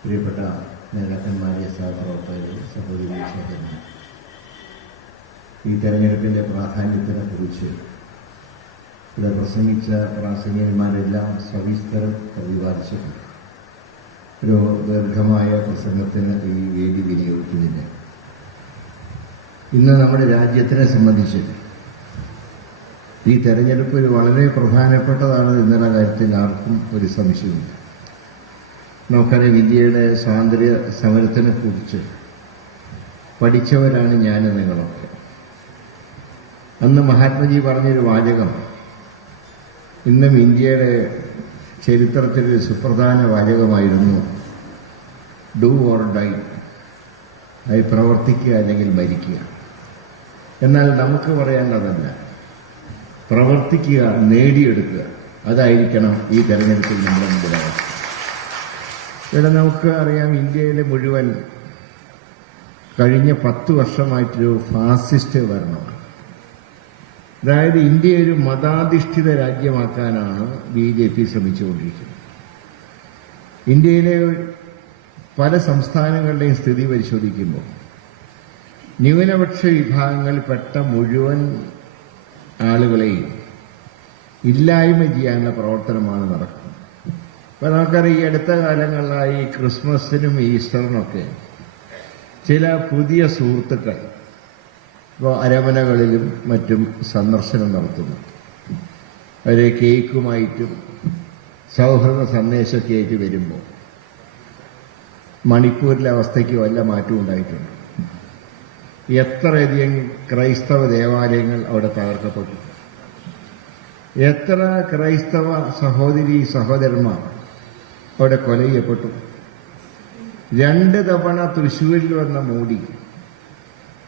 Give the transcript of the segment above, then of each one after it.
പ്രിയപ്പെട്ട നേതാക്കന്മാരെ, സഹപ്രവർത്തകരെ, സഹോദരി സഹോദരന്മാരെ, ഈ തെരഞ്ഞെടുപ്പിൻ്റെ പ്രാധാന്യത്തിനെ കുറിച്ച് ഇവിടെ പ്രസംഗിച്ച പ്രാസംഗികന്മാരെല്ലാം സവിസ്തരം പ്രതിപാദിച്ചിട്ടുണ്ട്. ഒരു ദീർഘമായ പ്രസംഗത്തിന് ഈ വേദി വിനിയോഗിക്കുന്നില്ല. ഇന്ന് നമ്മുടെ രാജ്യത്തിനെ സംബന്ധിച്ച് ഈ തെരഞ്ഞെടുപ്പ് വളരെ പ്രധാനപ്പെട്ടതാണ് എന്നുള്ള കാര്യത്തിൽ ആർക്കും ഒരു സംശയമില്ല. നമുക്കറിയാം, ഇന്ത്യയുടെ സ്വാതന്ത്ര്യ സമരത്തിനെ കുറിച്ച് പഠിച്ചവരാണ് ഞാനും നിങ്ങളൊക്കെ. അന്ന് മഹാത്മജി പറഞ്ഞൊരു വാചകം ഇന്നും ഇന്ത്യയുടെ ചരിത്രത്തിലൊരു സുപ്രധാന വാചകമായിരുന്നു: ഡു ഓർ ഡൈ, അത് പ്രവർത്തിക്കുക അല്ലെങ്കിൽ മരിക്കുക. എന്നാൽ നമുക്ക് പറയാനുള്ളതല്ല, പ്രവർത്തിക്കുക, നേടിയെടുക്കുക. അതായിരിക്കണം ഈ തെരഞ്ഞെടുപ്പിൽ നമ്മുടെ മുമ്പിലാവുക. ഇവിടെ നമുക്ക് അറിയാം, ഇന്ത്യയിലെ മുഴുവൻ കഴിഞ്ഞ 10 വർഷമായിട്ടൊരു ഫാസിസ്റ്റ് ഭരണമാണ്. അതായത് ഇന്ത്യ ഒരു മതാധിഷ്ഠിത രാജ്യമാക്കാനാണ് BJP ശ്രമിച്ചുകൊണ്ടിരിക്കുന്നത്. ഇന്ത്യയിലെ പല സംസ്ഥാനങ്ങളുടെയും സ്ഥിതി പരിശോധിക്കുമ്പോൾ ന്യൂനപക്ഷ വിഭാഗങ്ങളിൽപ്പെട്ട മുഴുവൻ ആളുകളെയും ഇല്ലായ്മ ചെയ്യാനുള്ള പ്രവർത്തനമാണ് നടക്കുന്നത്. അപ്പോൾ നമുക്കറിയാം, ഈ അടുത്ത കാലങ്ങളിലായി ക്രിസ്മസിനും ഈസ്റ്ററിനൊക്കെ ചില പുതിയ സുഹൃത്തുക്കൾ ഇപ്പോൾ അരമനകളിലും മറ്റും സന്ദർശനം നടത്തുന്നു. അവർ കേക്കുമായിട്ടും സൗഹൃദ സന്ദേശമൊക്കെ ആയിട്ട് വരുമ്പോൾ മണിപ്പൂരിലെ അവസ്ഥയ്ക്ക് വല്ല മാറ്റവും ഉണ്ടായിട്ടുണ്ട്. എത്രയധികം ക്രൈസ്തവ ദേവാലയങ്ങൾ അവിടെ തകർക്കപ്പെട്ടു. എത്ര ക്രൈസ്തവ സഹോദരി സഹോദരന്മാർ അവിടെ കൊല ചെയ്യപ്പെട്ടു. 2 തവണ തൃശ്ശൂരിൽ വന്ന മോഡി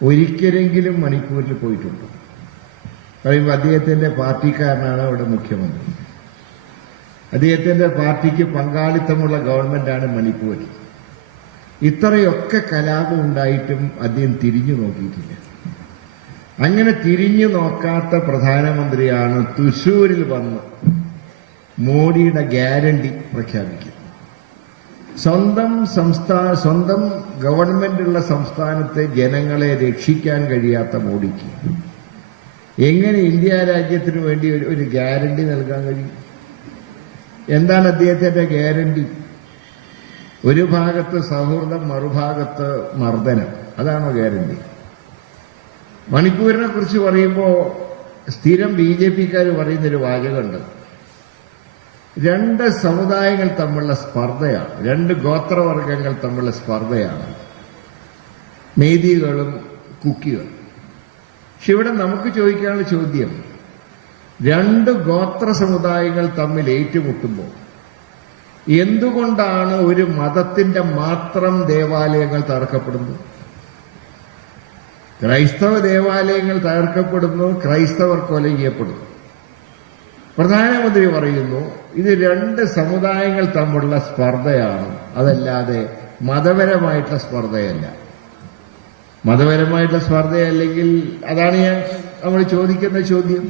ഒരിക്കലെങ്കിലും മണിപ്പൂരിൽ പോയിട്ടുണ്ട്. പറയുമ്പോൾ അദ്ദേഹത്തിന്റെ പാർട്ടിക്കാരനാണ് അവിടെ മുഖ്യമന്ത്രി. അദ്ദേഹത്തിന്റെ പാർട്ടിക്ക് പങ്കാളിത്തമുള്ള ഗവൺമെന്റാണ് മണിപ്പൂരിൽ. ഇത്രയൊക്കെ കലാപം ഉണ്ടായിട്ടും അദ്ദേഹം തിരിഞ്ഞു നോക്കിയിട്ടില്ല. അങ്ങനെ തിരിഞ്ഞു നോക്കാത്ത പ്രധാനമന്ത്രിയാണ് തൃശ്ശൂരിൽ വന്ന് മോഡിയുടെ ഗ്യാരണ്ടി പ്രഖ്യാപിക്കുന്നത്. സ്വന്തം ഗവൺമെന്റുള്ള സംസ്ഥാനത്തെ ജനങ്ങളെ രക്ഷിക്കാൻ കഴിയാത്ത മോഡിക്ക് എങ്ങനെ ഇന്ത്യ രാജ്യത്തിന് വേണ്ടി ഒരു ഗ്യാരണ്ടി നൽകാൻ കഴിയും? എന്താണ് അദ്ദേഹത്തിന്റെ ഗ്യാരണ്ടി? ഒരു ഭാഗത്ത് സൗഹൃദം, മറുഭാഗത്ത് മർദ്ദനം. അതാണോ ഗ്യാരണ്ടി? മണിപ്പൂരിനെ കുറിച്ച് പറയുമ്പോൾ സ്ഥിരം BJPക്കാർ പറയുന്നൊരു വാചകമുണ്ട്: 2 സമുദായങ്ങൾ തമ്മിലുള്ള സ്പർദ്ധയാണ്, 2 ഗോത്രവർഗങ്ങൾ തമ്മിലുള്ള സ്പർദ്ധയാണ്, മെയ്തികളും കുക്കികളും. പക്ഷെ ഇവിടെ നമുക്ക് ചോദിക്കാനുള്ള ചോദ്യം, 2 ഗോത്ര സമുദായങ്ങൾ തമ്മിൽ ഏറ്റുമുട്ടുമ്പോൾ എന്തുകൊണ്ടാണ് ഒരു മതത്തിന്റെ മാത്രം ദേവാലയങ്ങൾ തകർക്കപ്പെടുന്നു? ക്രൈസ്തവ ദേവാലയങ്ങൾ തകർക്കപ്പെടുന്നു, ക്രൈസ്തവർ കൊല ചെയ്യപ്പെടുന്നു. പ്രധാനമന്ത്രി പറയുന്നു ഇത് 2 സമുദായങ്ങൾ തമ്മിലുള്ള സ്പർദ്ധയാണ്, അതല്ലാതെ മതപരമായിട്ടുള്ള സ്പർദ്ധയല്ല. മതപരമായിട്ടുള്ള സ്പർദ്ധയല്ലെങ്കിൽ അതാണ് നമ്മൾ ചോദിക്കുന്ന ചോദ്യം: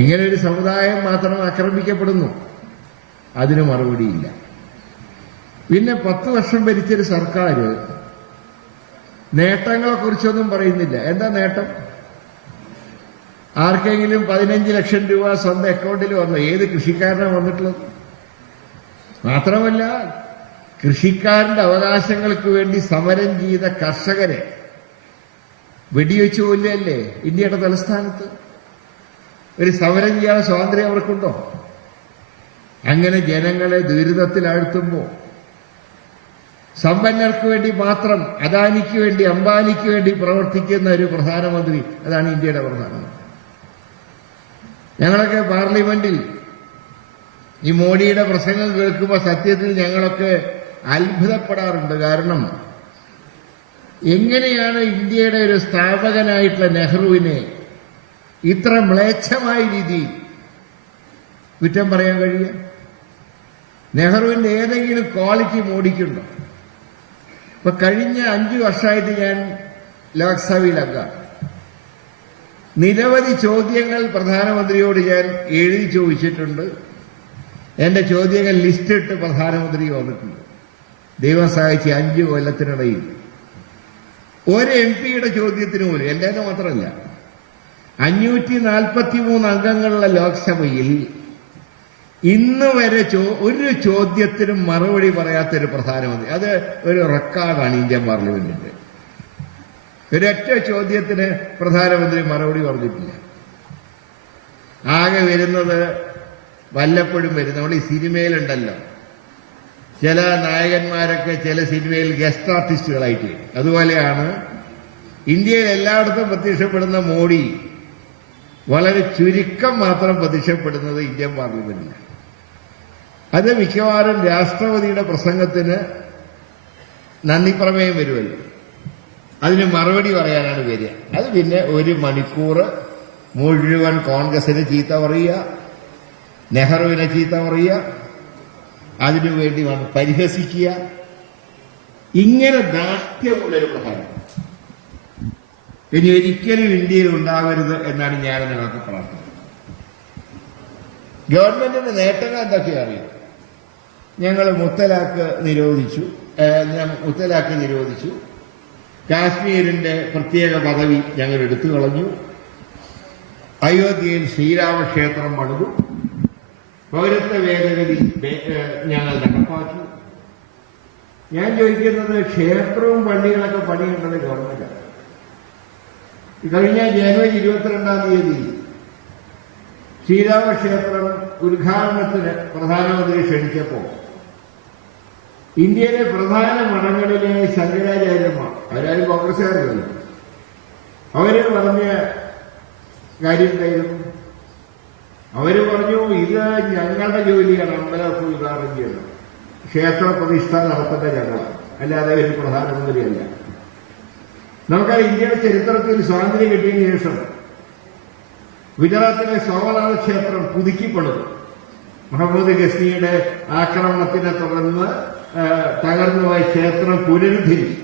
എങ്ങനെ ഒരു സമുദായം മാത്രം ആക്രമിക്കപ്പെടുന്നു? അതിന് മറുപടിയില്ല. പിന്നെ 10 വർഷം ഭരിച്ചൊരു സർക്കാർ നേട്ടങ്ങളെക്കുറിച്ചൊന്നും പറയുന്നില്ല. എന്താ നേട്ടം? ആർക്കെങ്കിലും 15 ലക്ഷം രൂപ സ്വന്തം അക്കൗണ്ടിൽ വന്നു? ഏത് കൃഷിക്കാരനാണ് വന്നിട്ടുള്ളത്? മാത്രമല്ല, കൃഷിക്കാരന്റെ അവകാശങ്ങൾക്ക് വേണ്ടി സമരം ചെയ്ത കർഷകരെ വെടിവെച്ചു കൊല്ലല്ലേ ഇന്ത്യയുടെ തലസ്ഥാനത്ത്? ഒരു സമരം ചെയ്യാൻ സ്വാതന്ത്ര്യം അവർക്കുണ്ടോ? അങ്ങനെ ജനങ്ങളെ ദുരിതത്തിലാഴ്ത്തുമ്പോൾ സമ്പന്നർക്ക് വേണ്ടി മാത്രം, അദാനിക്ക് വേണ്ടി, അംബാനിക്ക് വേണ്ടി പ്രവർത്തിക്കുന്ന ഒരു പ്രധാനമന്ത്രി, അതാണ് ഇന്ത്യയുടെ പ്രധാനമന്ത്രി. ഞങ്ങളൊക്കെ പാർലമെന്റിൽ ഈ മോഡിയുടെ പ്രസംഗം കേൾക്കുമ്പോൾ സത്യത്തിൽ ഞങ്ങളൊക്കെ അത്ഭുതപ്പെടാറുണ്ട്. കാരണം എങ്ങനെയാണ് ഇന്ത്യയുടെ ഒരു സ്ഥാപകനായിട്ടുള്ള നെഹ്റുവിനെ ഇത്ര മ്ലേച്ഛമായ രീതിയിൽ കുറ്റം പറയാൻ കഴിയുക? നെഹ്റുവിന്റെ ഏതെങ്കിലും ക്വാളിറ്റി മോഡിക്കുണ്ടോ? ഇപ്പൊ കഴിഞ്ഞ 5 വർഷമായിട്ട് ഞാൻ ലോക്സഭയിൽ അംഗം. നിരവധി ചോദ്യങ്ങൾ പ്രധാനമന്ത്രിയോട് ഞാൻ എഴുതി ചോദിച്ചിട്ടുണ്ട്. എന്റെ ചോദ്യങ്ങൾ ലിസ്റ്റിട്ട് പ്രധാനമന്ത്രി വന്നിട്ടുണ്ട്. ദൈവം സഹായിച്ച് 5 കൊല്ലത്തിനിടയിൽ ഒരു MP-യുടെ ചോദ്യത്തിന് പോലും, എന്റെ മാത്രമല്ല, 543 അംഗങ്ങളുള്ള ലോക്സഭയിൽ ഇന്ന് വരെ ഒരു ചോദ്യത്തിനും മറുപടി പറയാത്തൊരു പ്രധാനമന്ത്രി. അത് ഒരു റെക്കോർഡാണ് ഇന്ത്യൻ പാർലമെന്റിന്റെ. ഒരൊറ്റ ചോദ്യത്തിന് പ്രധാനമന്ത്രി മറുപടി പറഞ്ഞിട്ടില്ല. ആകെ വരുന്നത് വല്ലപ്പോഴും വരുന്നത്. നമ്മൾ ഈ സിനിമയിലുണ്ടല്ലോ, ചില നായകന്മാരൊക്കെ ചില സിനിമയിൽ ഗസ്റ്റ് ആർട്ടിസ്റ്റുകളായിട്ട്. അതുപോലെയാണ് ഇന്ത്യയിൽ എല്ലായിടത്തും പ്രത്യക്ഷപ്പെടുന്ന മോഡി വളരെ ചുരുക്കം മാത്രം പ്രത്യക്ഷപ്പെടുന്നത് ഇന്ത്യൻ പാർലമെന്റിൽ. അത് മിക്കവാറും രാഷ്ട്രപതിയുടെ പ്രസംഗത്തിന് നന്ദി പ്രമേയം വരുമല്ലോ, അതിന് മറുപടി പറയാനാണ് വരിക. അത് പിന്നെ 1 മണിക്കൂർ മുഴുവൻ കോൺഗ്രസിനെ ചീത്ത പറയുക, നെഹ്റുവിനെ ചീത്ത പറയുക, അതിനുവേണ്ടി പരിഹസിക്കുക. ഇങ്ങനെ ദാഷ്ട്യമുള്ളൊരു പ്രധാനം ഇനി ഒരിക്കലും ഇന്ത്യയിൽ ഉണ്ടാവരുത് എന്നാണ് ഞാൻ നിങ്ങൾക്ക് പ്രാർത്ഥിക്കുന്നത്. ഗവൺമെന്റിന്റെ നേട്ടങ്ങൾ എന്തൊക്കെയാ അറിയാം? ഞങ്ങൾ മുത്തലാഖ് നിരോധിച്ചു. കാശ്മീരിന്റെ പ്രത്യേക പദവി ഞങ്ങൾ എടുത്തു കളഞ്ഞു. അയോധ്യയിൽ ശ്രീരാമക്ഷേത്രം പണിതു. പൗരത്വ ഭേദഗതി ഞങ്ങൾ നടപ്പാക്കി. ഞാൻ ചോദിക്കുന്നത്, ക്ഷേത്രവും പള്ളികളൊക്കെ പണിയേണ്ടത് ഗവൺമെന്റാണ്. കഴിഞ്ഞ ജനുവരി 22-ാം തീയതി ശ്രീരാമക്ഷേത്രം ഉദ്ഘാടനത്തിന് പ്രധാനമന്ത്രി ക്ഷണിച്ചപ്പോൾ ഇന്ത്യയിലെ പ്രധാന മഠങ്ങളിലെ ശങ്കരാചാര്യന്മാർ, അവരാരും കോൺഗ്രസ്സുകാരല്ല, അവര് പറഞ്ഞ കാര്യം എന്തായിരുന്നു? അവര് പറഞ്ഞു, ഇത് ഞങ്ങളുടെ ജോലിയാണ്, അമ്പലമൊക്കെ ഉദ്ഘാടനം ചെയ്യണം, ക്ഷേത്ര പ്രതിഷ്ഠ നടത്തേണ്ട ഞങ്ങളാണ്, അല്ലാതെ ഒരു പ്രധാനമന്ത്രിയല്ല. നമുക്കത് ഇന്ത്യയുടെ ചരിത്രത്തിൽ സ്വാതന്ത്ര്യം കിട്ടിയതിനു ശേഷം ഗുജറാത്തിലെ സോമനാഥ ക്ഷേത്രം പുതുക്കിപ്പണിതു. മുഹമ്മദ് ഗസ്നിയുടെ ആക്രമണത്തിനെ തുടർന്ന് തകർന്നുപോയ ക്ഷേത്രം പുനരുദ്ധരിച്ചു.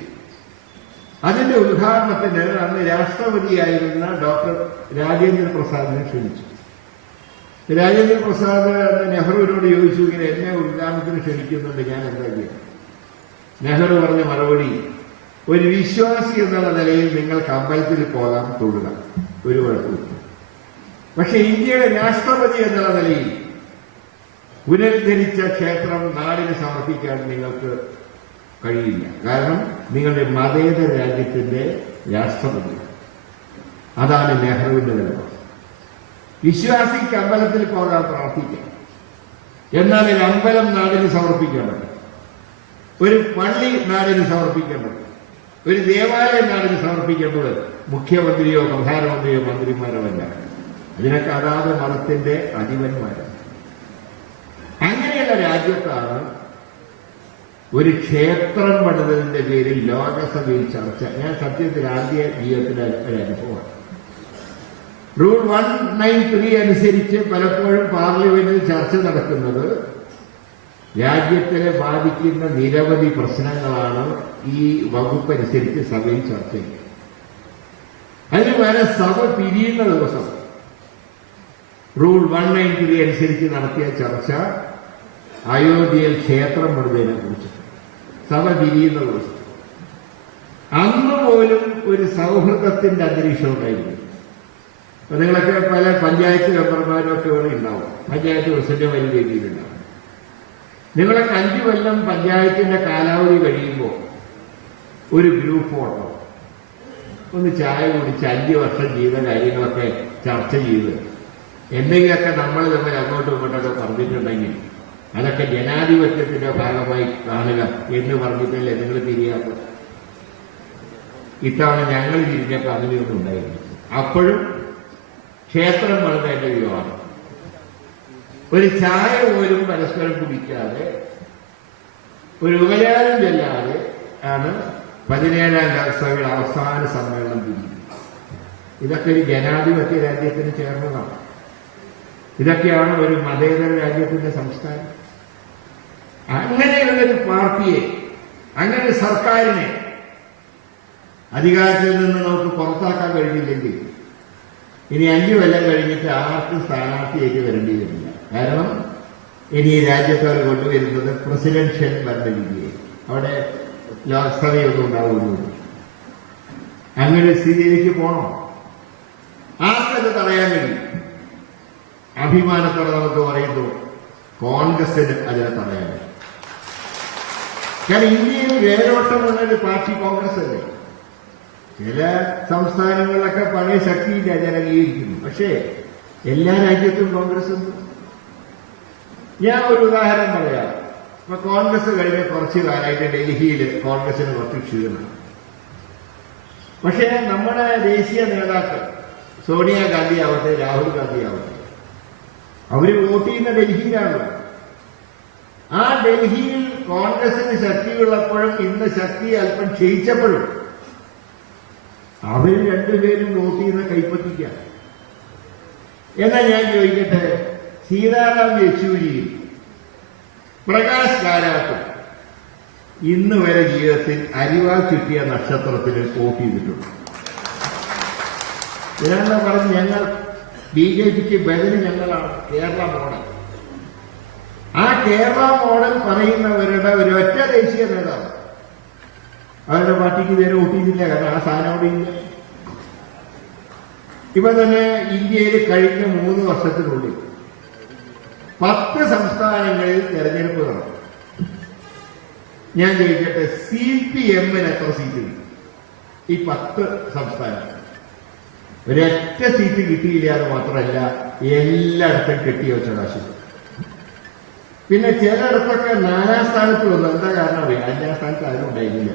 അതിന്റെ ഉദ്ഘാടനത്തിന് അന്ന് രാഷ്ട്രപതിയായിരുന്ന ഡോക്ടർ രാജേന്ദ്ര പ്രസാദിനെ ക്ഷണിച്ചു. രാജേന്ദ്ര പ്രസാദ് നെഹ്റുവിനോട് ചോദിച്ചു, ഇങ്ങനെ എന്നെ ഉദ്ഘാടനത്തിന് ക്ഷണിക്കുന്നുണ്ട്, ഞാൻ എന്താ ചെയ്യുക? നെഹ്റു പറഞ്ഞ മറുപടി, ഒരു വിശ്വാസി എന്നുള്ള നിലയിൽ നിങ്ങൾക്ക് അമ്പലത്തിൽ പോകാൻ തൊഴുക, ഒരു കുഴപ്പമില്ല. പക്ഷെ ഇന്ത്യയുടെ രാഷ്ട്രപതി എന്നുള്ള നിലയിൽ പുനരുദ്ധരിച്ച ക്ഷേത്രം നാടിന് സമർപ്പിക്കാൻ നിങ്ങൾക്ക് കഴിയില്ല. കാരണം നിങ്ങളുടെ മതേതര രാജ്യത്തിന്റെ രാഷ്ട്രപതി. അതാണ് നെഹ്റുവിന്റെ നിലപാട്. വിശ്വാസിക്ക് അമ്പലത്തിൽ പോകാൻ പ്രാർത്ഥിക്കാം, എന്നാൽ ഒരു അമ്പലം നാടിന് സമർപ്പിക്കേണ്ടത്, ഒരു പള്ളി നാടിന് സമർപ്പിക്കേണ്ടത്, ഒരു ദേവാലയം നാടിന് സമർപ്പിക്കേണ്ടത് മുഖ്യമന്ത്രിയോ പ്രധാനമന്ത്രിയോ മന്ത്രിമാരോ അല്ല. അതിനൊക്കെ അതാത് മതത്തിന്റെ അധിപന്മാരാണ്. അങ്ങനെയുള്ള രാജ്യത്താണ് ഒരു ക്ഷേത്രം പണിതതിന്റെ പേരിൽ ലോകസഭയിൽ ചർച്ച. ഞാൻ സത്യത്തിൽ ആദ്യ ജീവിതത്തിലെ ഒരു അനുഭവമാണ്. റൂൾ 193 അനുസരിച്ച് പലപ്പോഴും പാർലമെന്റിൽ ചർച്ച നടക്കുന്നത് രാജ്യത്തിനെ ബാധിക്കുന്ന നിരവധി പ്രശ്നങ്ങളാണ് ഈ വകുപ്പ് അനുസരിച്ച് സഭയിൽ ചർച്ച ചെയ്യുന്നത്. അതിന് വരെ സഭ പിരിയുന്ന ദിവസം റൂൾ 193 അനുസരിച്ച് നടത്തിയ ചർച്ച അയോധ്യയിൽ ക്ഷേത്രം പണിതതിനെ കുറിച്ച് സഭ പിരിയുന്ന ദിവസം. അന്ന് പോലും ഒരു സൗഹൃദത്തിന്റെ അന്തരീക്ഷം ഉണ്ടായിരുന്നു. അപ്പൊ നിങ്ങളൊക്കെ പല പഞ്ചായത്ത് മെമ്പർമാരും ഒക്കെ ഇവിടെ ഉണ്ടാവും, പഞ്ചായത്ത് പ്രസിഡന്റ് വലിയ രീതിയിലുണ്ടാവും. നിങ്ങളൊക്കെ 5 കൊല്ലം പഞ്ചായത്തിന്റെ കാലാവധി കഴിയുമ്പോൾ ഒരു ഗ്രൂപ്പ് ഫോട്ടോ, ഒന്ന് ചായ കുടിച്ച് 5 വർഷം ചെയ്ത കാര്യങ്ങളൊക്കെ ചർച്ച ചെയ്ത് എന്തെങ്കിലുമൊക്കെ നമ്മൾ തമ്മിൽ അങ്ങോട്ടും ഇങ്ങോട്ടൊക്കെ പറഞ്ഞിട്ടുണ്ടെങ്കിൽ അതൊക്കെ ജനാധിപത്യത്തിന്റെ ഭാഗമായി കാണുക എന്ന് പറഞ്ഞിട്ടല്ലേ നിങ്ങൾ തിരിയാത്തത്. ഇത്തവണ ഞങ്ങൾ തിരിഞ്ഞപ്പോൾ അങ്ങനെയൊന്നും ഉണ്ടായിരുന്നു. അപ്പോഴും ക്ഷേത്രം പണിതതിന്റെ വിവാദം, ഒരു ചായ പോലും പരസ്പരം കുടിക്കാതെ, ഒരു ഉപചാരം ചെല്ലാതെ ആണ് 17ാം ലോക്സഭയുടെ അവസാന സമ്മേളനം പിരിഞ്ഞത്. ഇതൊക്കെ ഒരു ജനാധിപത്യ രാജ്യത്തിന് ചേർന്നതാണ്. ഇതൊക്കെയാണ് ഒരു മതേതര രാജ്യത്തിന്റെ സംസ്കാരം. അങ്ങനെയുള്ളൊരു പാർട്ടിയെ, അങ്ങനെ ഒരു സർക്കാരിനെ അധികാരത്തിൽ നിന്ന് നമുക്ക് പുറത്താക്കാൻ കഴിഞ്ഞില്ലെങ്കിൽ ഇനി 5 കൊല്ലം കഴിഞ്ഞിട്ട് ആർക്കും സ്ഥാനാർത്ഥിയായിട്ട് വരേണ്ടി വരില്ല. കാരണം ഇനി ഈ രാജ്യത്ത് അവർ കൊണ്ടുവരുന്നത് പ്രസിഡൻഷ്യൽ ഭരണരീതിയെ, അവിടെ ലോക്സഭയൊന്നും ഉണ്ടാവുകയുള്ളൂ. അങ്ങനെ സ്ഥിതിയിലേക്ക് പോകണം. ആർക്കത് തടയാൻ കഴിയും? അഭിമാനത്തോടെ നമുക്ക് പറയുന്നു, കോൺഗ്രസിന് അതിനെ തടയാൻ കഴിയും. കാരണം ഇന്ത്യയിൽ വേരോട്ടമുള്ള ഒരു പാർട്ടി കോൺഗ്രസ് അല്ലേ. ചില സംസ്ഥാനങ്ങളിലൊക്കെ പഴയ ശക്തിയില്ല, ജനകീകരിക്കുന്നു. പക്ഷേ എല്ലാ രാജ്യത്തും കോൺഗ്രസ് ഉണ്ട്. ഞാൻ ഒരു ഉദാഹരണം പറയാം. ഇപ്പൊ കോൺഗ്രസ് കഴിഞ്ഞ കുറച്ച് കാലമായിട്ട് ഡൽഹിയിൽ കോൺഗ്രസിന് കുറച്ച് ക്ഷീണം. പക്ഷേ നമ്മുടെ ദേശീയ നേതാക്കൾ സോണിയാഗാന്ധി ആവട്ടെ, രാഹുൽ ഗാന്ധി ആവട്ടെ, അവര് വോട്ട് ചെയ്യുന്ന ഡൽഹിയിലാണ്. ആ ഡൽഹിയിൽ കോൺഗ്രസിന് ശക്തിയുള്ളപ്പോഴും ഇന്ന് ശക്തി അല്പം ക്ഷയിച്ചപ്പോഴും അവർ രണ്ടുപേരും വോട്ട് ചെയ്യുന്ന കൈപ്പറ്റിക്കാം. എന്നാൽ ഞാൻ ചോദിക്കട്ടെ, സീതാറാം യെച്ചൂരിയും പ്രകാശ് കാരാട്ടും ഇന്ന് വരെ ജീവിതത്തിൽ അരിവാൾ ചുറ്റിയ നക്ഷത്രത്തിന് വോട്ട് ചെയ്തിട്ടുണ്ട്. ഇതാണ് പറഞ്ഞ് ഞങ്ങൾ BJPക്ക് ബദല് ഞങ്ങളാണ് കേരള മോഡൽ. ആ കേരള മോഡൽ പറയുന്നവരുടെ ഒരൊറ്റ ദേശീയ നേതാവ് അവരുടെ പാർട്ടിക്ക് ഇതുവരെ വോട്ട് ചെയ്തില്ല. കാരണം ആ സ്ഥാനം അവിടെ ഇല്ല. ഇപ്പൊ തന്നെ ഇന്ത്യയിൽ കഴിഞ്ഞ 3 വർഷത്തിനുള്ളിൽ 10 സംസ്ഥാനങ്ങളിൽ തെരഞ്ഞെടുപ്പ് നടന്നു. ഞാൻ ചോദിക്കട്ടെ, CPM-ന് എത്ര സീറ്റ് കിട്ടും? ഈ 10 സംസ്ഥാനം ഒരൊറ്റ സീറ്റ് കിട്ടിയില്ല എന്ന് മാത്രമല്ല, എല്ലായിടത്തും കെട്ടിവെച്ച കാശ്. പിന്നെ ചിലയിടത്തൊക്കെ 4ാം സ്ഥാനത്ത് വന്നു. എന്താ കാരണം അറിയാം? 5ാം സ്ഥാനത്ത് ആരും ഉണ്ടായിരുന്നില്ല.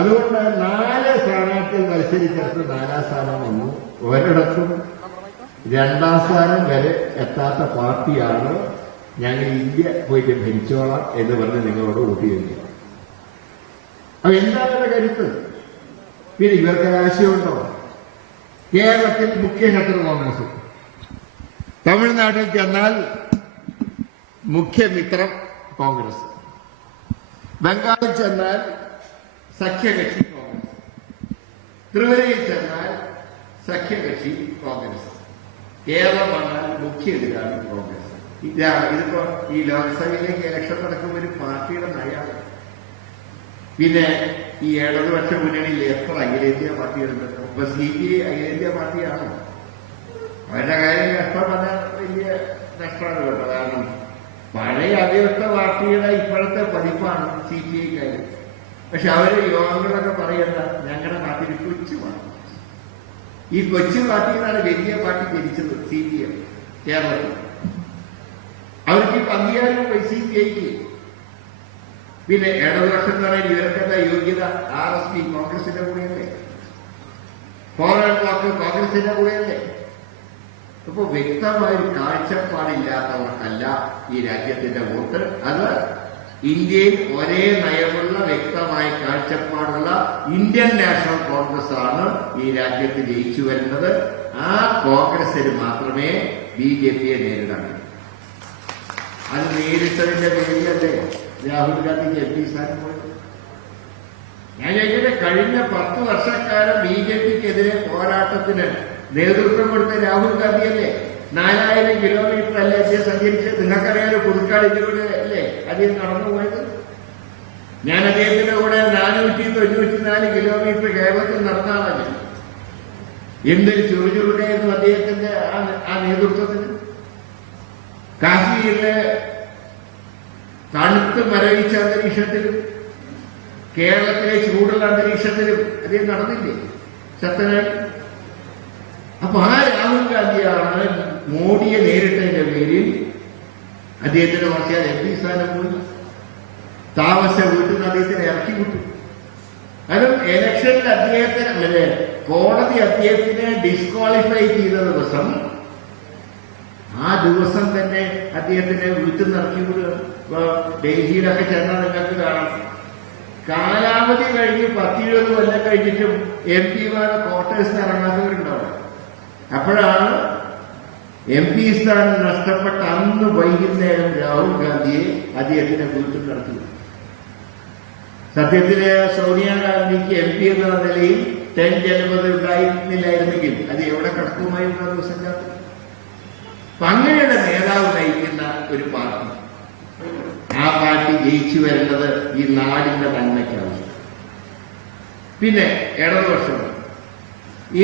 അതുകൊണ്ട് 4 സ്ഥാനാർത്ഥികൾ മത്സരിച്ചിടത്ത് 4ാം സ്ഥാനം വന്നു. ഒരിടത്തും 2ാം സ്ഥാനം വരെ എത്താത്ത പാർട്ടിയാണ് ഞങ്ങൾ ഇന്ത്യ പോയിട്ട് ഭരിച്ചോളാം എന്ന് പറഞ്ഞ് നിങ്ങളോട് വോട്ട് ചെയ്യുക. അപ്പൊ എന്താണ് കരുത്ത്? പിന്നെ ഇവർക്ക് രാശിയുണ്ടോ? കേരളത്തിൽ മുഖ്യ ശത്രു കോൺഗ്രസ്, തമിഴ്നാട്ടിൽ ചെന്നാൽ മുഖ്യമിത്രം കോൺഗ്രസ്, ബംഗാളിൽ ചെന്നാൽ സഖ്യകക്ഷി കോൺഗ്രസ്, ത്രിപുരയിൽ ചെന്നാൽ സഖ്യകക്ഷി കോൺഗ്രസ്, കേരളം വന്നാൽ മുഖ്യ എതിരാളി കോൺഗ്രസ്. ഇതിപ്പോ ഈ ലോക്സഭയിലേക്ക് ഇലക്ഷൻ നടക്കുമ്പോൾ ഒരു പാർട്ടിയുടെ നയാണ്. പിന്നെ ഈ ഇടതുപക്ഷ മുന്നണിയിൽ എത്ര അഖിലേന്ത്യാ പാർട്ടികളുണ്ട്? ഇപ്പൊ CPI അഖിലേന്ത്യാ പാർട്ടിയാണ്. അവരുടെ കാര്യം നഷ്ടം പറഞ്ഞാൽ വലിയ നഷ്ടമാണ് കേട്ടോ. കാരണം പഴയ അധികൃത പാർട്ടിയുടെ ഇപ്പോഴത്തെ പതിപ്പാണ് CPI. പക്ഷെ അവര് യോഗങ്ങളൊക്കെ പറയണ്ട, ഞങ്ങളുടെ പാർട്ടി കൊച്ചുമാണ്. ഈ കൊച്ചു പാർട്ടിയിലാണ് വലിയ പാർട്ടി ജനിച്ചത് CPM കേരളത്തിൽ. അവർക്ക് ഇപ്പൊ അംഗീകാരം CPIക്ക്. പിന്നെ ഇടതുപക്ഷം എന്ന് പറയുന്നത് ഇവർക്കെന്താ യോഗ്യത? RSP കോൺഗ്രസിന്റെ കൂടെയല്ലേ? ഫോർവേഡ് ബ്ലോക്ക് കോൺഗ്രസിന്റെ കൂടെയല്ലേ? അപ്പൊ വ്യക്തമായൊരു കാഴ്ചപ്പാടില്ലാത്തവർക്കല്ല ഈ രാജ്യത്തിന്റെ വോട്ട്. അത് ഇന്ത്യയിൽ ഒരേ നയമുള്ള വ്യക്തമായ കാഴ്ചപ്പാടുള്ള ഇന്ത്യൻ നാഷണൽ കോൺഗ്രസ് ആണ് ഈ രാജ്യത്ത് ജയിച്ചു വരുന്നത്. ആ കോൺഗ്രസിന് മാത്രമേ BJPയെ നേരിടാൻ കഴിയൂ. അത് നേരിട്ടതിന്റെ പേരിലല്ലേ രാഹുൽ ഗാന്ധിക്ക് MP സ്ഥാനം പോയത്? ഞാൻ ചോദിക്കട്ടെ, കഴിഞ്ഞ 10 വർഷക്കാലം BJPക്കെതിരെ പോരാട്ടത്തിന് നേതൃത്വം കൊടുത്ത രാഹുൽ ഗാന്ധിയല്ലേ? 4000 കിലോമീറ്റർ അല്ലേ അദ്ദേഹം സഞ്ചരിച്ചത്? നിങ്ങൾക്കറിയാലോ, പുതുക്കാടിലൂടെ അല്ലേ അദ്ദേഹം നടന്നുപോയത്? ഞാൻ അദ്ദേഹത്തിന്റെ കൂടെ 494 കിലോമീറ്റർ കേരളത്തിൽ നടന്നാളല്ല. എന്തൊരു ചുറുചുറുക്കായിരുന്നു അദ്ദേഹത്തിന്റെ ആ നേതൃത്വത്തിന്. കാശ്മീരിലെ തണുത്ത് മരവിച്ച അന്തരീക്ഷത്തിലും കേരളത്തിലെ ചൂടുള്ള അന്തരീക്ഷത്തിലും അദ്ദേഹം നടന്നില്ലേ ശക്തനായി? അപ്പൊ ആ രാഹുൽ ഗാന്ധിയാണ് മോഡിയെ നേരിട്ടതിന്റെ പേരിൽ അദ്ദേഹത്തിന് കുറച്ചാൽ MP സ്ഥാനം പോയി. താമസ വീട്ടിൽ നിന്ന് അദ്ദേഹത്തിനെ ഇറക്കി വിട്ടു. അതും ഇലക്ഷനിൽ അദ്ദേഹത്തിന് കോടതി അദ്ദേഹത്തിനെ ഡിസ്ക്വാളിഫൈ ചെയ്ത ദിവസം, ആ ദിവസം തന്നെ അദ്ദേഹത്തിനെ വീട്ടിൽ നിന്ന് ഇറക്കി വിടുക. ഇപ്പൊ ഡൽഹിയിലൊക്കെ ചെന്നാൽ നിങ്ങൾക്ക് കാണാം, കാലാവധി കഴിഞ്ഞ് 10-20 കൊല്ലം കഴിഞ്ഞിട്ടും MP-മാരുടെ ക്വാർട്ടേഴ്സിന് ഇറങ്ങാത്തവരുണ്ടാവും. അപ്പോഴാണ് MP സ്ഥാനം നഷ്ടപ്പെട്ട അന്ന് വൈകുന്നേരം രാഹുൽ ഗാന്ധിയെ അദ്ദേഹത്തിന്റെ വീട്ടിൽ നടത്തി. സത്യത്തില് സോണിയാഗാന്ധിക്ക് MP എന്ന നിലയിൽ 10-20 ഉണ്ടായിരുന്നില്ലായിരുന്നെങ്കിൽ അത് എവിടെ കിടക്കുമായിരുന്നു ആ ദിവസം കാലത്ത്? അപ്പൊ അങ്ങനെയുള്ള നേതാവ് നയിക്കുന്ന ഒരു പാർട്ടി, ആ പാർട്ടി ജയിച്ചു വരേണ്ടത് ഈ നാടിന്റെ നന്മയ്ക്കാവശ്യം. പിന്നെ ഇടതുപക്ഷം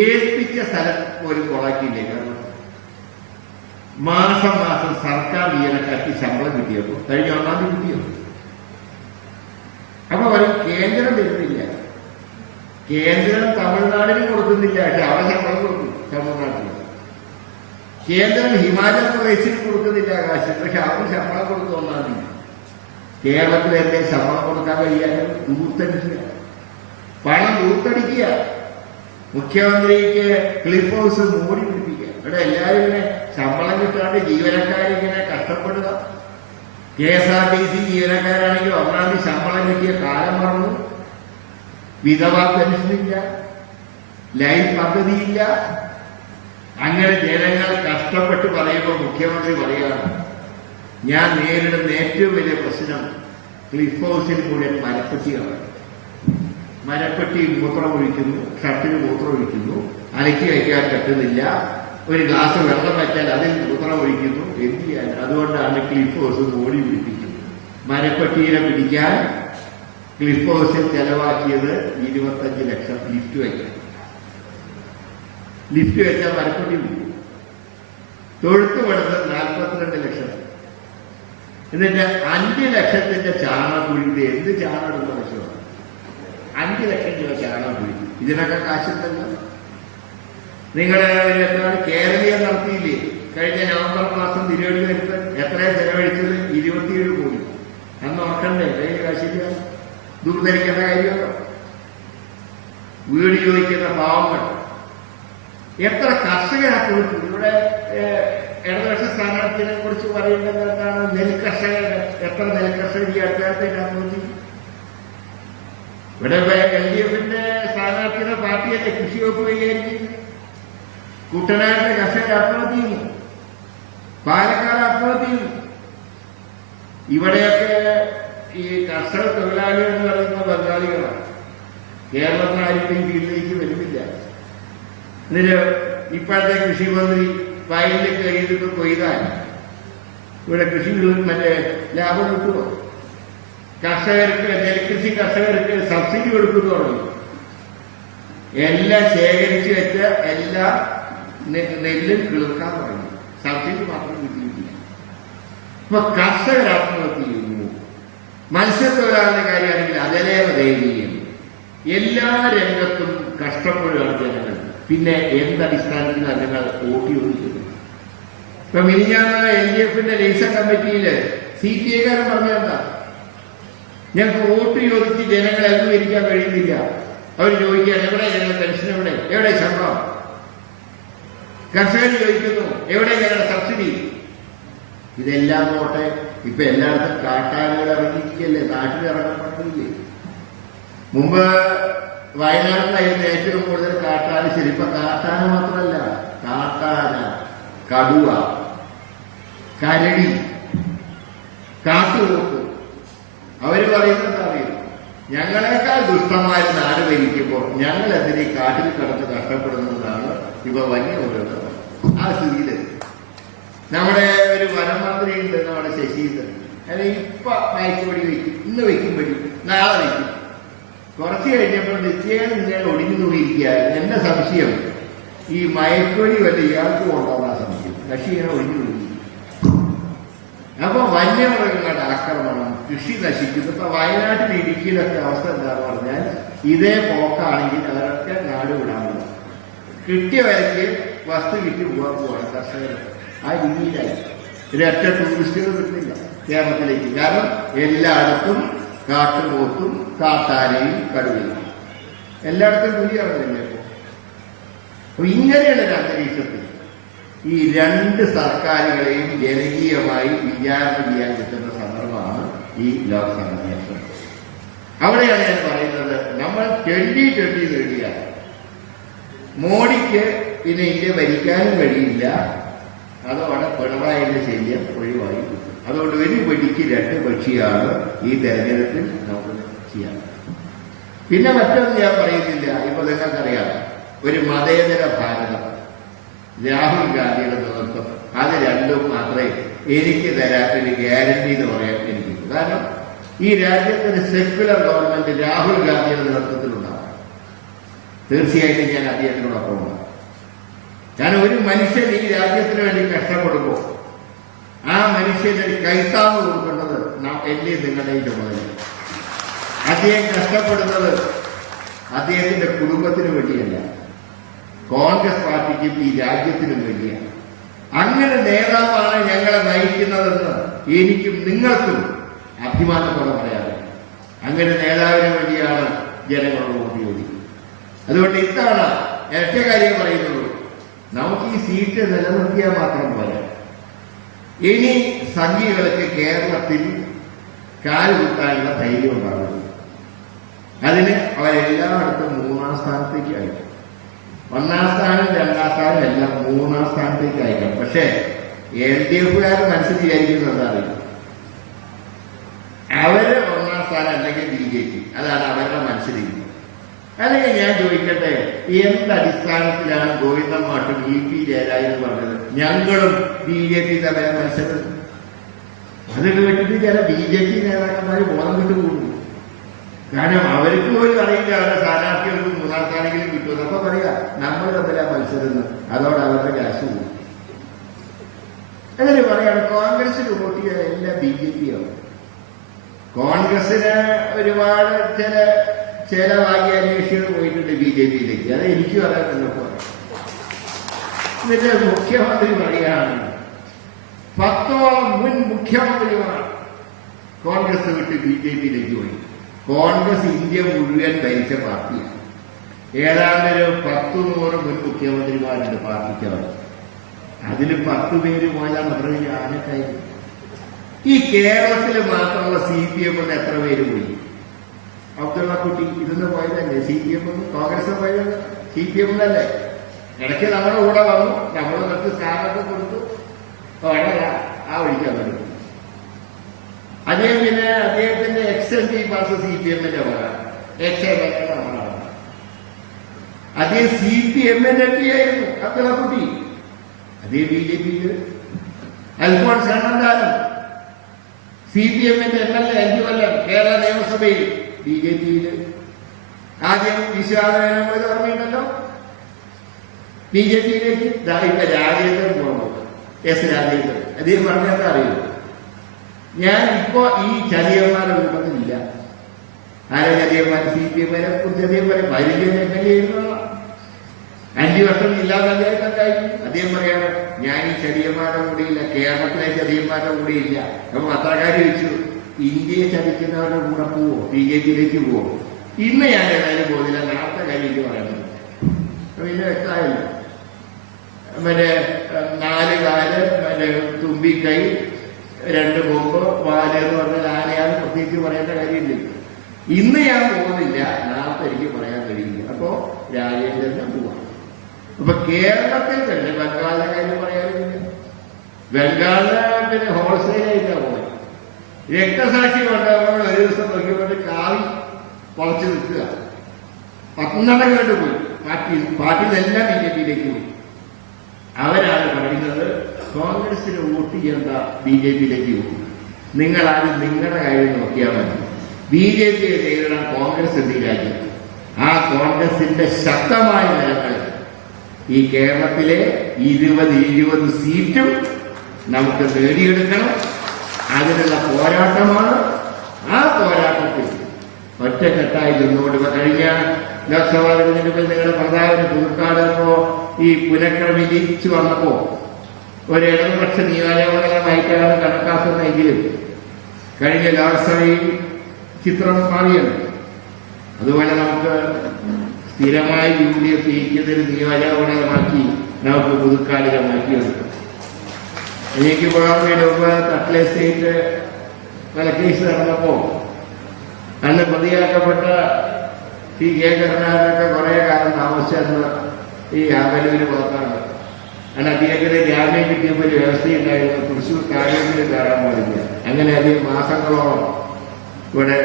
ഏൽപ്പിച്ച സ്ഥലം പോലും കൊളാക്കിയില്ലേ? കാരണം മാസം മാസം സർക്കാർ ജീവനക്കാർക്ക് ശമ്പളം കിട്ടിയപ്പോ കഴിഞ്ഞ 1-ാം തീയതി കിട്ടിയോ? അപ്പൊ പറയും കേന്ദ്രം തരുന്നില്ല, കേന്ദ്രം തമിഴ്നാടിന് കൊടുക്കുന്നില്ല, പക്ഷെ അവർ ശമ്പളം കൊടുക്കും തമിഴ്നാട്ടിൽ. കേന്ദ്രം ഹിമാചൽ പ്രദേശിന് കൊടുക്കുന്നില്ല കാശ്, പക്ഷെ അവർ ശമ്പളം കൊടുക്കും 1-ാം തീയതി. കേരളത്തിൽ എന്റെ ശമ്പളം കൊടുക്കാൻ കഴിയാനും ദൂർത്തടിക്കുക, പണം ദൂർത്തടിക്കുക. മുഖ്യമന്ത്രിക്ക് ക്ലിഫ് ഹൗസ് മൂടി പിടിപ്പിക്കുക. ഇവിടെ എല്ലാവരും ഇങ്ങനെ ശമ്പളം കിട്ടാണ്ട് ജീവനക്കാരിങ്ങനെ കഷ്ടപ്പെടുക. KSRTC ജീവനക്കാരാണെങ്കിൽ 1-ാം തീയതി ശമ്പളം കിട്ടിയ കാലം മറന്നു. വിധവാ പെൻഷനില്ല, ലൈഫ് പദ്ധതിയില്ല. അങ്ങനെ ജനങ്ങൾ കഷ്ടപ്പെട്ട് പറയുമ്പോൾ മുഖ്യമന്ത്രി പറയുകയാണ്, ഞാൻ നേരിടുന്ന ഏറ്റവും വലിയ പ്രശ്നം ക്ലിഫ് ഹൗസിൽ കൂടെ മരപ്പെട്ടിയാണ്. മരപ്പെട്ടി മൂത്രം ഒഴിക്കുന്നു, ഷർട്ടിന് മൂത്രം ഒഴിക്കുന്നു, അലക്കി വയ്ക്കാൻ പറ്റുന്നില്ല, ഒരു ഗ്ലാസ് വെള്ളം വെച്ചാൽ അതിൽ മൂത്രം ഒഴിക്കുന്നു. എന്ത് ചെയ്യാൻ? അതുകൊണ്ടാണ് ക്ലിഫ് ഹൗസ് ഓടി പിടിപ്പിക്കുന്നത്. മരപ്പെട്ടിയെ പിടിക്കാൻ ക്ലിഫ് ഹൗസിൽ ചെലവാക്കിയത് 25 ലക്ഷം ലിഫ്റ്റ് വയ്ക്കാൻ. ലിഫ്റ്റ് വെച്ചാൽ മരപ്പെട്ടി പിടിക്കും. തൊഴുത്ത് പണിത് 42 ലക്ഷം. എന്നിട്ട് 5 ലക്ഷത്തിന്റെ ചാണകം കുഴിച്ച് എന്ത് ചാണകം എടുക്കുന്ന ലക്ഷമാണ്? 5 ലക്ഷം രൂപ ചാണകം കുഴിക്കും. ഇതിനൊക്കെ കാശുണ്ടല്ലോ. നിങ്ങളെ കേരളീയം നടത്തിയില്ലേ? കഴിഞ്ഞ നവംബർ മാസം തിരുവനന്തപുരത്ത് എത്രയാണ് ചെലവഴിച്ചത്? 27 കോടി. അന്ന് ഓർക്കണ്ടേ? കയ്യിൽ കാശില്ല, ദൂർധരിക്കേണ്ട കാര്യമല്ലോ. വീട് ചോദിക്കുന്ന പാവങ്ങൾ എത്ര കർഷകരാക്കുന്നു. ഇവിടെ ഇടതുപക്ഷ സ്ഥാനാർത്ഥിനെ കുറിച്ച് പറയേണ്ടത് എന്താണ്? നെൽകർഷകർ എത്ര നെൽകർഷകർ ഈ അടുത്ത ഇവിടെ LDFന്റെ സ്ഥാനാർത്ഥിയുടെ പാർട്ടിയല്ലേ കൃഷി വകുപ്പ് കൈകാര്യം. കുട്ടനാട്ടിലെ കർഷകർ ആത്മഹത്യ ചെയ്യുന്നു, പാലക്കാട് ആത്മഹത്യ ചെയ്യുന്നു. ഇവിടെയൊക്കെ ഈ കർഷക തൊഴിലാളികൾ എന്ന് പറയുന്ന ബംഗാളികളാണ്. കേരളത്തിൽ ആരും ഫീൽഡിലേക്ക് വരുന്നില്ല. എന്നിട്ട് ഇപ്പോഴത്തെ കൃഷിമന്ത്രി വയലിൽ കയറിയിട്ട് കൊയ്താൽ ഇവിടെ കൃഷി മറ്റേ ലാഭം കിട്ടുമോ? കർഷകർക്ക്, നെൽകൃഷി കർഷകർക്ക് സബ്സിഡി കൊടുക്കുന്നു പറഞ്ഞു. എല്ലാം ശേഖരിച്ചു വെച്ച എല്ലാ നെല്ലും കിളുക്കാൻ തുടങ്ങി. സബ്സിഡി മാത്രം കിട്ടിയിട്ടില്ല. ഇപ്പൊ കർഷകർ ആത്മഹത്യ ചെയ്യുന്നു. മത്സ്യത്തൊഴിലാളിയുടെ കാര്യമാണെങ്കിൽ അതിലേറെ ദയനീയം. എല്ലാ രംഗത്തും കഷ്ടപ്പെടുകയാണ് ജനങ്ങൾ. പിന്നെ എന്തടിസ്ഥാനത്തിലാണ് ജനങ്ങൾ വോട്ട് ചോദിക്കുന്നത്? ഇപ്പൊ മിനിഞ്ഞാന്ന് LDFന്റെ ലൈസൺ കമ്മിറ്റിയില് CPI-കാരൻ പറഞ്ഞെന്താ? ഞങ്ങൾക്ക് വോട്ട് ചോദിച്ച് ജനങ്ങളെ അംഗീകരിക്കാൻ കഴിയുന്നില്ല. അവർ ചോദിക്കാൻ എവിടെ ഞങ്ങളുടെ പെൻഷൻ, എവിടെ ശമ്പളം? കർഷകർ ചോദിക്കുന്നു എവിടെ ഞങ്ങളുടെ സബ്സിഡി? ഇതെല്ലാം പോട്ടെ, ഇപ്പൊ എല്ലായിടത്തും കാട്ടാനകൾ ഇറങ്ങിയിരിക്കല്ലേ, നാട്ടിൽ ഇറങ്ങപ്പെട്ടില്ലേ? മുമ്പ് വയനാട്ടിലായിരുന്നു ഏറ്റവും കൂടുതൽ കാട്ടാന. ശരി, ഇപ്പൊ കാട്ടാന മാത്രമല്ല, കാട്ടാന, കടുവ, കരടി, കാട്ടുപോത്ത്. അവര് പറയുന്നത് അറിയും, ഞങ്ങളെക്കാൾ ദുഷ്ടന്മാർ നാട് ഭരിക്കുമ്പോൾ ഞങ്ങൾ എന്തിനീ കാട്ടിൽ കിടന്ന് കഷ്ടപ്പെടുന്നതാണ് ഇവ വലിയ ഓരോന്ന്. ആ സ്ഥിതിയില് നമ്മുടെ ഒരു വനമന്ത്രി ഉണ്ട്, നമ്മുടെ ശശീന്ദ്രൻ. അത് ഇപ്പൊ മയക്കുപടി വയ്ക്കും, ഇന്ന് വയ്ക്കുമ്പോഴും നാളെ വയ്ക്കും. കുറച്ച് കഴിഞ്ഞപ്പോൾ നിശ്ചയം നിങ്ങൾ ഒടിഞ്ഞു നോക്കിയിരിക്കുക. എന്റെ സംശയം ഈ മയക്കുപടി വല്ല ഇയാൾക്ക് കൊണ്ടുപോകാൻ സംശയം. കക്ഷി ഇങ്ങനെ ഒടിഞ്ഞു നോക്കി. അപ്പൊ വന്യമൃഗങ്ങളുടെ ആക്രമണം, കൃഷി നശിക്കുന്നു. ഇപ്പൊ വയനാട്ടിൽ, ഇടുക്കിയിലൊക്കെ അവസ്ഥ എന്താന്ന് പറഞ്ഞാൽ ഇതേ പോക്കാണെങ്കിൽ അവരൊക്കെ നാട് വിടാനുള്ള കിട്ടിയ വിലയ്ക്ക് വസ്തു വിറ്റ് പോകാൻ പോവാണ് കർഷകർ. ആ രീതിയിലായി ഒരൊറ്റ ടൂറിസ്റ്റുകൾ കിട്ടുന്നില്ല കേരളത്തിലേക്ക്. കാരണം എല്ലായിടത്തും കാട്ടുപോത്തും കാട്ടാനയും കടുവയും എല്ലായിടത്തും കൂടി ഇറങ്ങുന്നില്ല. അപ്പൊ ഇങ്ങനെയുള്ള ഒരു അന്തരീക്ഷത്തിൽ ഈ രണ്ട് സർക്കാരുകളെയും ജനകീയമായി വിചാരണ ചെയ്യാൻ കിട്ടുന്ന സന്ദർഭമാണ് ഈ ലോക്സഭാ ഇലക്ഷൻ. അവിടെയാണ് ഞാൻ പറയുന്നത്, നമ്മൾ 2020 നേടിയാൽ മോഡിക്ക് പിന്നെ ഇന്ത്യ ഭരിക്കാനും കഴിയില്ല. അതോടെ പിണറായിയുടെ ശല്യം ഒഴിവായി കിട്ടും. അതുകൊണ്ട് ഒരു വെടിക്ക് 2 പക്ഷിയാണ് ഈ തെരഞ്ഞെടുപ്പിൽ നമുക്ക് ചെയ്യാൻ. പിന്നെ മറ്റൊന്നും ഞാൻ പറയുന്നില്ല. ഇപ്പൊ നിങ്ങൾക്കറിയാം, ഒരു മതേതര ഭാരതം, രാഹുൽ ഗാന്ധിയുടെ നേതൃത്വം, അത് രണ്ടും മാത്രമേ എനിക്ക് തരാത്തൊരു ഗ്യാരണ്ടി എന്ന് പറയാൻ എനിക്കുള്ളൂ. കാരണം ഈ രാജ്യത്തിന് സെക്യുലർ ഗവൺമെന്റ് രാഹുൽ ഗാന്ധിയുടെ നേതൃത്വത്തിലുണ്ടാകും. തീർച്ചയായിട്ടും ഞാൻ അദ്ദേഹത്തിനോടൊപ്പം ഉണ്ടാകും. കാരണം ഒരു മനുഷ്യൻ ഈ രാജ്യത്തിന് വേണ്ടി കഷ്ടപ്പെടുമ്പോൾ ആ മനുഷ്യന് കൈത്താവ് കൊടുക്കേണ്ടത് എന്റെയും നിങ്ങളുടെയും ചുമതല. അദ്ദേഹം കഷ്ടപ്പെടുന്നത് അദ്ദേഹത്തിന്റെ കുടുംബത്തിന് വേണ്ടിയല്ല, കോൺഗ്രസ് പാർട്ടിക്കും ഈ രാജ്യത്തിനും വേണ്ടിയാണ്. അങ്ങനെ നേതാവാണ് ഞങ്ങളെ നയിക്കുന്നതെന്ന് എനിക്കും നിങ്ങൾക്കും അഭിമാനത്തോടെ പറയാതെ. അങ്ങനെ നേതാവിന് വേണ്ടിയാണ് ജനങ്ങളോട് വോട്ട് ചോദിക്കുന്നത്. അതുകൊണ്ട് ഇത്തവണ ഒറ്റ കാര്യം പറയുന്നുള്ളൂ, നമുക്ക് ഈ സീറ്റ് നിലനിർത്തിയാൽ മാത്രം പോരാ. ഇനി സംഘികൾക്ക് കേരളത്തിൽ കാലുകുത്താനുള്ള ധൈര്യം ഉണ്ടാകുന്നു. അതിന് അവരെല്ലായിടത്തും 3ാം സ്ഥാനത്തേക്ക് അയക്കും. 1ാം സ്ഥാനം 2ാം സ്ഥാനം എല്ലാം 3ാം സ്ഥാനത്തേക്ക് അയക്കാം. പക്ഷേ LDF-കാർ മനസ്സിൽ വിചാരിക്കുന്നത് എന്താ അറിയില്ല, അവര് 1ാം സ്ഥാനം അല്ലെങ്കിൽ BJP, അതാണ് അവരുടെ മനസ്സിലിരിക്കുന്നത്. അല്ലെങ്കിൽ ഞാൻ ചോദിക്കട്ടെ, എന്തടിസ്ഥാനത്തിലാണ് ഗോവിന്ദൻ മാഷും EP ജയരാജൻ എന്ന് പറഞ്ഞത് ഞങ്ങളും BJP തമ്മിൽ മത്സരം? അത് കേട്ടിട്ട് ചില BJP നേതാക്കന്മാർ ബോധം വിട്ടു പോകുന്നു. കാരണം അവർക്ക് പോലും അറിയില്ല അവരുടെ സ്ഥാനാർത്ഥികൾക്ക് 3ാം സ്ഥാനെങ്കിലും കിട്ടുമെന്ന്. അപ്പൊ പറയാ നമ്മൾ തമ്മിലാ മത്സരം, അതോടെ അവരുടെ ക്യാഷ് പോകും. അങ്ങനെ പറയാണ് കോൺഗ്രസിന് വോട്ട് ചെയ്ത എല്ലാം BJP ആവും. കോൺഗ്രസിന് ഒരുപാട് ചില ഭാഗ്യാന്വേഷികൾ പോയിട്ടുണ്ട് BJP-യിലേക്ക്. അത് എനിക്കും അറിയാമല്ലോ. എന്നിട്ട് മുഖ്യമന്ത്രി പറയുകയാണ് 10ഓളം മുൻ മുഖ്യമന്ത്രിമാർ കോൺഗ്രസ് വിട്ട് BJP-യിലേക്ക് പോയി. കോൺഗ്രസ് ഇന്ത്യ മുഴുവൻ ഭരിച്ച പാർട്ടിയാണ്. ഏതാണ്ട് ഒരു 10-100 മുൻ മുഖ്യമന്ത്രിമാരുണ്ട് പാർട്ടിക്കവർ. അതിൽ 10 പേര് പോയാൽ അത്രയും ആനക്കായി. ഈ കേരളത്തിൽ മാത്രമുള്ള CPM എത്ര പേര് പോയി? അബ്ദുള്ളക്കുട്ടി ഇരുന്ന് പോയതല്ലേ CPM? കോൺഗ്രസ് പോയത് CPM അല്ലേ? ഇടയ്ക്ക് നമ്മുടെ കൂടെ വന്നു, നമ്മൾ മറ്റ് സ്ഥാനമൊക്കെ കൊടുത്തു, ആ വഴിക്കാൻ വേണ്ടി. പിന്നെ അദ്ദേഹത്തിന്റെ XMP പാസ് CPM-ന്റെ അവരാണ്, XML-ന്റെ അവരാണ്. അദ്ദേഹം CPM-ന്റെ MP ആയിരുന്നു അബ്ദുള്ളക്കുട്ടി. അതേ BJP-ക്ക് അൽഫോൺസ് കണ്ണന്താനം CPM-ന്റെ MLA 5 കൊല്ലം കേരള നിയമസഭയിൽ. BJP-യില് ആദ്യം വിശ്വാസനം പോയത് ഓർമ്മയുണ്ടല്ലോ. BJP-യിലേക്ക് ഇപ്പൊ രാജേന്ദ്രൻ പോകുന്നു, S രാജേന്ദ്രൻ. അദ്ദേഹം പറഞ്ഞാൽ അറിയുമോ? ഞാൻ ഇപ്പോ ഈ ചതിയന്മാരുടെ രൂപത്തിലില്ല. ആരെ ചതിയന്മാർ? CPM-നെ കുറിച്ച് അദ്ദേഹം പറയും. പരിചയം MLA 5 വർഷം ജില്ലാ പഞ്ചായത്തൊക്കെ ആയി. അദ്ദേഹം പറയാണ് ഞാൻ ഈ ചതിയന്മാരുടെ കൂടെയില്ല, കേരളത്തിലെ ചതിയന്മാരുടെ കൂടെയില്ല. അപ്പൊ പത്രക്കാർ ചോദിച്ചു, ഇന്ത്യയെ ചതിക്കുന്നവരുടെ കൂടെ പോവോ, BJP-യിലേക്ക് പോവോ? ഇന്ന് ഞാൻ ഏതായാലും പോകുന്നില്ല, നാളത്തെ കാര്യം പറയുന്നത്. പിന്നെ വ്യക്തമായില്ല. 4 കാല്, തുമ്പിക്കൈ, 2 കൊമ്പ്, വാല് എന്ന് പറഞ്ഞാൽ ആനയാണ്, പ്രത്യേകിച്ച് പറയേണ്ട കാര്യമില്ല. ഇന്ന് ഞാൻ പോകുന്നില്ല, നാളത്തെ എനിക്ക് പറയാൻ കഴിയില്ല. അപ്പോ രാജേന്ദ്രന് പോവാം. അപ്പൊ കേരളത്തിൽ തന്നെ ബംഗാളിന്റെ കാര്യം പറയാനില്ല. ബംഗാളിന് ഹോൾസെയിലായിട്ടാ പോയത്. രക്തസാക്ഷി കൊണ്ടുപോകുമ്പോൾ ഒരു ദിവസം നോക്കിയപ്പോൾ കാവി പൊളച്ചു നിൽക്കുക. 12 കണ്ട് പോയി. പാർട്ടിയിലെല്ലാം BJP-യിലേക്ക് പോയി. അവരാണ് പറയുന്നത് കോൺഗ്രസിന് വോട്ട് ചെയ്യേണ്ട, BJP-യിലേക്ക് പോകും. നിങ്ങളാരും നിങ്ങളുടെ കാര്യം നോക്കിയാൽ മതി. BJP-യെ നേരിടാൻ കോൺഗ്രസ് ഉണ്ട് ഈ രാജ്യം. ആ കോൺഗ്രസിന്റെ ശക്തമായ നിലകൾ ഈ കേരളത്തിലെ 20 സീറ്റും നമുക്ക് നേടിയെടുക്കണം. അതിനുള്ള പോരാട്ടമാണ്. ആ പോരാട്ടത്തിൽ ഒറ്റക്കെട്ടായി നിന്നോട് കഴിഞ്ഞ ലോക്സഭാ തെരഞ്ഞെടുപ്പിൽ നിങ്ങളുടെ പ്രധാന പുതുക്കാടുമ്പോ ഈ പുനഃക്രമീകരിച്ചു വന്നപ്പോ ഒരു ഇടതുപക്ഷ നിയോജകമണ്ഡലമായിട്ടാണ് കണക്കാക്കുന്നതെങ്കിലും കഴിഞ്ഞ ലോക്സഭയിൽ ചിത്രം മാറിയാണ്. അതുപോലെ നമുക്ക് സ്ഥിരമായി UDF ജയിക്കുന്നൊരു നിയോജകമണ്ഡലമാക്കി നമുക്ക് പുതുക്കാടിനെ മാറ്റിയെടുക്കും. എനിക്ക് പുറമേന് മുമ്പ് തട്ട്ലെ സ്റ്റേറ്റ് വലക്കേസ് നടന്നപ്പോ അന്ന് പ്രതിയാക്കപ്പെട്ട CK കരുണാകരനൊക്കെ കുറെ കാലം താമസിച്ചെന്ന് ഈ ആകലൂര് ഭാഗത്താണ്. കാരണം അദ്ദേഹത്തിന് ജാമ്യം കിട്ടിയപ്പോൾ ഒരു വ്യവസ്ഥയുണ്ടായിരുന്നു, തൃശ്ശൂർ കാര്യത്തിൽ കയറാൻ പാടില്ല. അങ്ങനെ അദ്ദേഹം മാസങ്ങളോളം ഇവിടെ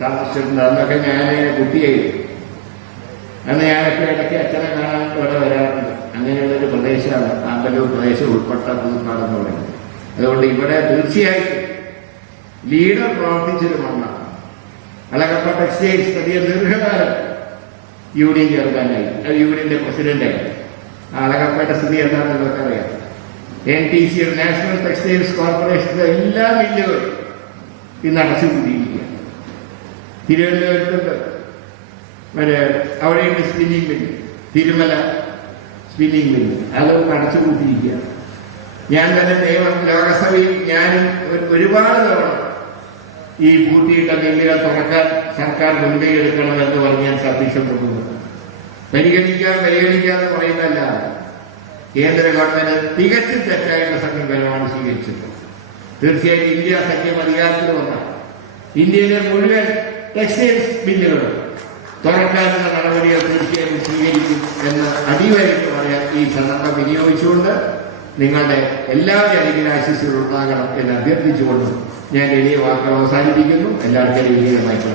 താമസിച്ചിട്ടുണ്ട്. അന്നൊക്കെ ഞാൻ കുട്ടിയായിരുന്നു. അന്ന് ഞാനൊക്കെ ഇടയ്ക്ക് അച്ഛനെ കാണാൻ ഇവിടെ വരാറുണ്ട്. അങ്ങനെയുള്ളൊരു പ്രദേശമാണ് ആമ്പല്ലൂർ പ്രദേശം ഉൾപ്പെട്ട പുതുക്കാട് എന്ന് പറയുന്നത്. അതുകൊണ്ട് ഇവിടെ തീർച്ചയായിട്ടും ലീഡർ പ്രവർത്തിച്ചൊരു മണ്ണാണ്. അളഗപ്പ ടെക്സ്റ്റൈൽസ് വലിയ ദീർഘകാലം യൂണിയൻ ചേർക്കാനായി, യൂണിയന്റെ പ്രസിഡന്റായി. അളഗപ്പയുടെ സ്ഥിതി എന്താണെന്ന് നിങ്ങൾക്കറിയാം. NTC നാഷണൽ ടെക്സ്റ്റൈൽസ് കോർപ്പറേഷന്റെ എല്ലാ മില്ലുകളും ഇന്ന് അടച്ചുകൂട്ടിയിരിക്കുകയാണ്. തിരുവനന്തപുരത്തുണ്ട്, അവിടെയുണ്ട് spinning mill, Tirumala spinning mill, അത് അടച്ചുകൂട്ടിയിരിക്കുകയാണ്. ഞാൻ തന്നെ ലോകസഭയിൽ ഞാനും ഒരുപാട് തവണ ഈ പൂട്ടിയിട്ട മില്ലുകൾ തുറക്കാൻ സർക്കാർ മുൻകൈ എടുക്കണമെന്ന് പറഞ്ഞ് ഞാൻ സതീശം കൊടുക്കുന്നു. പരിഗണിക്കാന്ന് പറയുന്നതല്ല, കേന്ദ്ര ഗവൺമെന്റ് തികച്ചും തെറ്റായുള്ള സമീപനമാണ് സ്വീകരിച്ചത്. തീർച്ചയായും ഇന്ത്യ സഖ്യം അധികാരത്തിൽ വന്നാൽ ഇന്ത്യയിലെ മുഴുവൻ ടെക്സ്റ്റൈൽസ് മില്ലുകളും തുറക്കാനുള്ള നടപടികൾ തീർച്ചയായും സ്വീകരിക്കും എന്ന് അടിവരയിട്ട് പറയാൻ ഈ സന്ദർഭം വിനിയോഗിച്ചുകൊണ്ട് നിങ്ങളുടെ എല്ലാവരും അനുഗ്രഹാശിസ്സുകൾ ഉണ്ടാകണം എന്ന് അഭ്യർത്ഥിച്ചുകൊണ്ടും ഞാൻ എളിയ വാക്കുകൾ അവസാനിപ്പിക്കുന്നു. എല്ലാവർക്കും എളിയമായിട്ട്